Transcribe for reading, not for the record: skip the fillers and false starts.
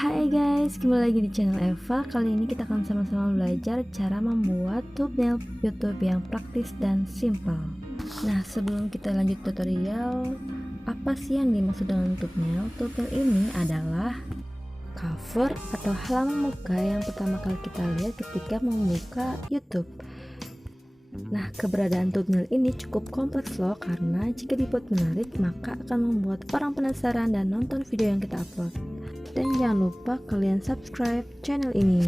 Hai guys, kembali lagi di channel Eva. Kali ini kita akan sama-sama belajar cara membuat thumbnail YouTube yang praktis dan simpel. Nah, sebelum kita lanjut tutorial, apa sih yang dimaksud dengan thumbnail? Thumbnail ini adalah cover atau halaman muka yang pertama kali kita lihat ketika membuka YouTube. Nah, keberadaan thumbnail ini cukup kompleks loh, karena jika dibuat menarik, maka akan membuat orang penasaran dan nonton video yang kita upload. Dan jangan lupa kalian subscribe channel ini.